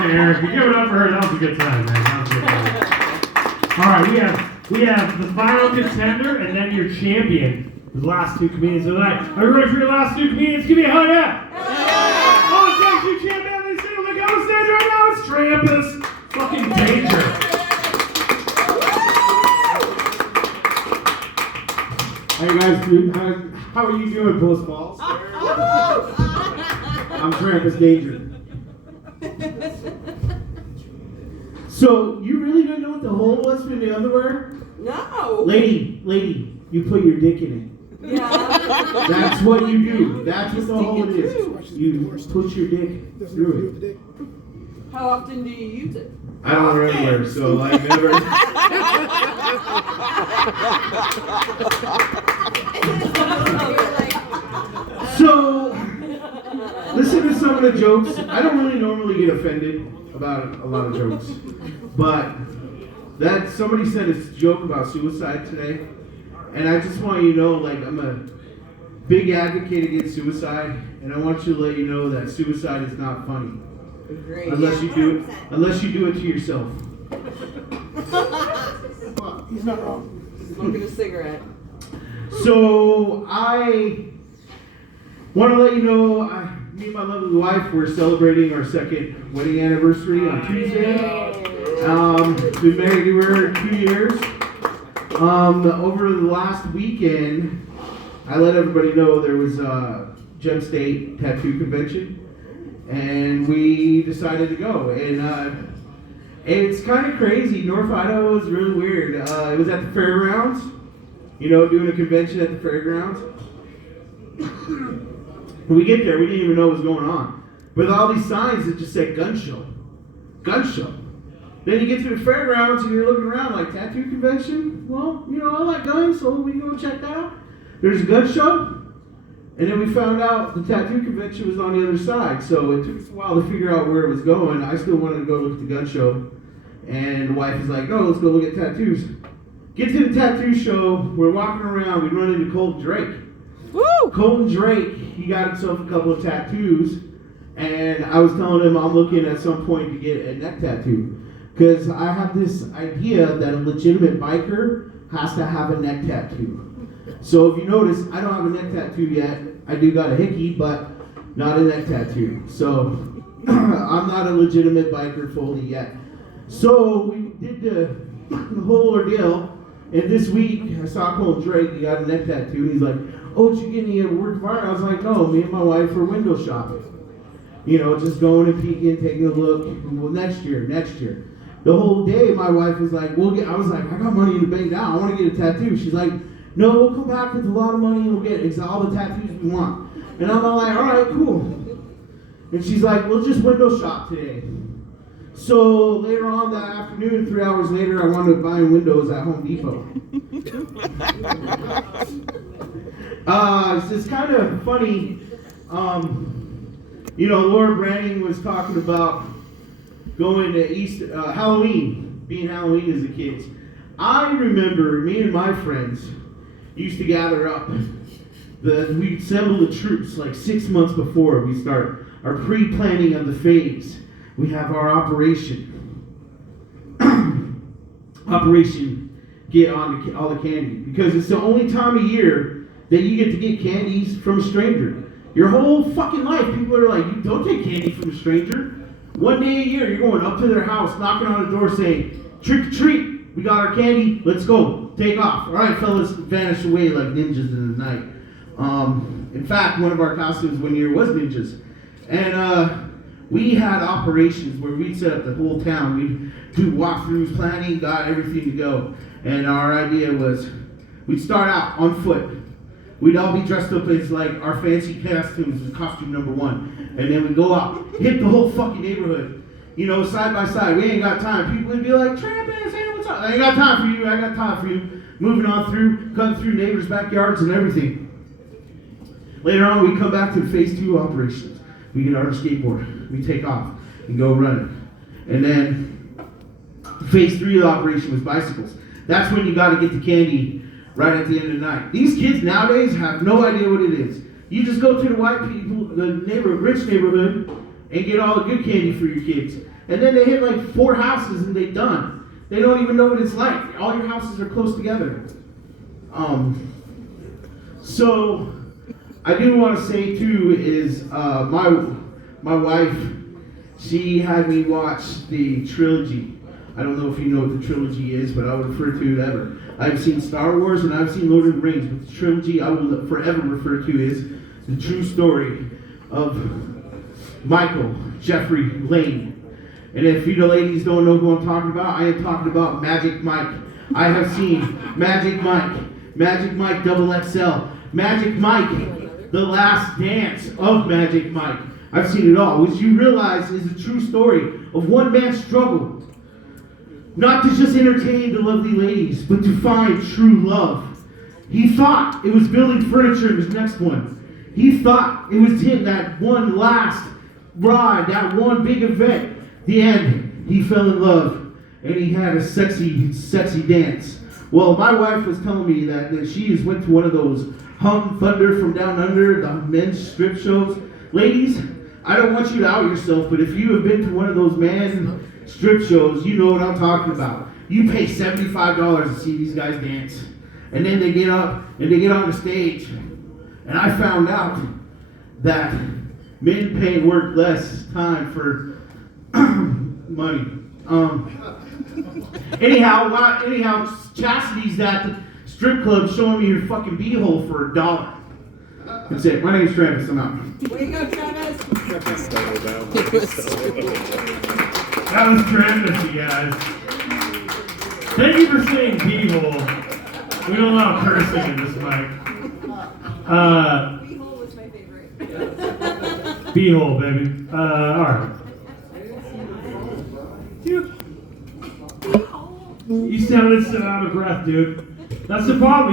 Okay, Eric, you give it up for her. That was a good time, man. That was a good time. All right, we have the final contender and then your champion. The last two comedians of the night. Are you ready for your last two comedians? Give me a hell yeah! Oh, thank you, champion. They say, look on stage right now. It's Trampus. Fucking danger. Hey guys, dude, how are you doing, Post Balls? I'm Trampus Danger. So, you really didn't know what the hole was in the underwear? No. Lady, you put your dick in it. Yeah. That's what you do. That's what the hole is. You put your dick through it. How often do you use it? I don't wear underwear, so like never. So, listen to some of the jokes. I don't really normally get offended about a lot of jokes, but that somebody said a joke about suicide today, and I just want you to know, like, I'm a big advocate against suicide, and I want you to let you know that suicide is not funny. Great. Unless you do it to yourself. He's not wrong. Smoking a cigarette. So I want to let you know, me and my lovely wife, we're celebrating our second wedding anniversary on Tuesday. We've been married for 2 years. Over the last weekend, I let everybody know there was a Gem State Tattoo Convention. And we decided to go, and it's kind of crazy. North Idaho is really weird. It was at the fairgrounds, doing a convention at the fairgrounds. When we get there, we didn't even know what was going on. With all these signs that just said gun show. Then you get to the fairgrounds and you're looking around like, tattoo convention? Well, I like guns, so we go check that out. There's a gun show. And then we found out the tattoo convention was on the other side, so it took us a while to figure out where it was going. I still wanted to go look at the gun show, and the wife was like, no, let's go look at tattoos. Get to the tattoo show, we're walking around, we run into Colton Drake. Woo! Colton Drake, he got himself a couple of tattoos, and I was telling him I'm looking at some point to get a neck tattoo, because I have this idea that a legitimate biker has to have a neck tattoo. So if you notice, I don't have a neck tattoo yet. I do got a hickey, but not a neck tattoo. So I'm not a legitimate biker fully yet. So we did the whole ordeal, and this week I saw Colton Drake. He got a neck tattoo, and he's like, "Oh, did you get any work of art?" I was like, "No, me and my wife are window shopping. Just going and peeking, taking a look. Well, next year." The whole day, my wife was like, I was like, "I got money in the bank now. I want to get a tattoo." She's like, "No, we'll come back with a lot of money and we'll get all the tattoos we want." And I'm all like, "All right, cool." And she's like, "We'll just window shop today." So later on that afternoon, 3 hours later, I wound up buying windows at Home Depot. It's kind of funny. Laura Branning was talking about going to Halloween, being Halloween as a kid. I remember me and my friends used to gather up. We'd assemble the troops like 6 months before we start our pre-planning of the phase. We have our operation get on all the candy, because it's the only time of year that you get to get candies from a stranger. Your whole fucking life, people are like, "You don't take candy from a stranger." One day a year, you're going up to their house, knocking on the door, saying, "Trick or treat, we got our candy, let's go, take off." All right, fellas, vanish away like ninjas in the night. In fact, one of our costumes one year was ninjas. And we had operations where we'd set up the whole town. We'd do walkthroughs, planning, got everything to go. And our idea was, we'd start out on foot. We'd all be dressed up as like our fancy costumes, costume number one. And then we'd go out, hit the whole fucking neighborhood. Side by side. We ain't got time. People would be like, "Trampus, hey, what's up?" "I ain't got time for you, I got time for you." Moving on through, cutting through neighbors' backyards and everything. Later on, we come back to phase 2 operations. We get our skateboard, we take off and go running. And then phase 3 of the operation was bicycles. That's when you got to get the candy right at the end of the night. These kids nowadays have no idea what it is. You just go to the white people, the rich neighborhood, and get all the good candy for your kids. And then they hit like 4 houses and they're done. They don't even know what it's like. All your houses are close together. So I do want to say too is my wife, she had me watch the trilogy. I don't know if you know what the trilogy is, but I would refer to it ever. I've seen Star Wars and I've seen Lord of the Rings, but the trilogy I will forever refer to is the true story of Michael Jeffrey Lane. And if you ladies don't know who I'm talking about, I am talking about Magic Mike. I have seen Magic Mike XXL, Magic Mike, The Last Dance of Magic Mike. I've seen it all, which you realize is a true story of one man's struggle. Not to just entertain the lovely ladies, but to find true love. He thought it was building furniture in his next one. He thought it was him, that one last ride, that one big event. The end, he fell in love, and he had a sexy, sexy dance. Well, my wife was telling me that she has went to one of those Hum Thunder from Down Under, the men's strip shows. Ladies, I don't want you to out yourself, but if you have been to one of those man strip shows, you know what I'm talking about. You pay $75 to see these guys dance. And then they get up and they get on the stage. And I found out that men work less time for money. Anyhow, Chastity's at the strip club showing me your fucking beehole for $1. That's it. My name's Travis. I'm out. Way to go, Travis. That was Travis, you guys. Thank you for saying beehole. We don't allow cursing in this mic. Beehole was my favorite. Beehole, baby. Alright. You sounded so out of breath, dude. That's the problem.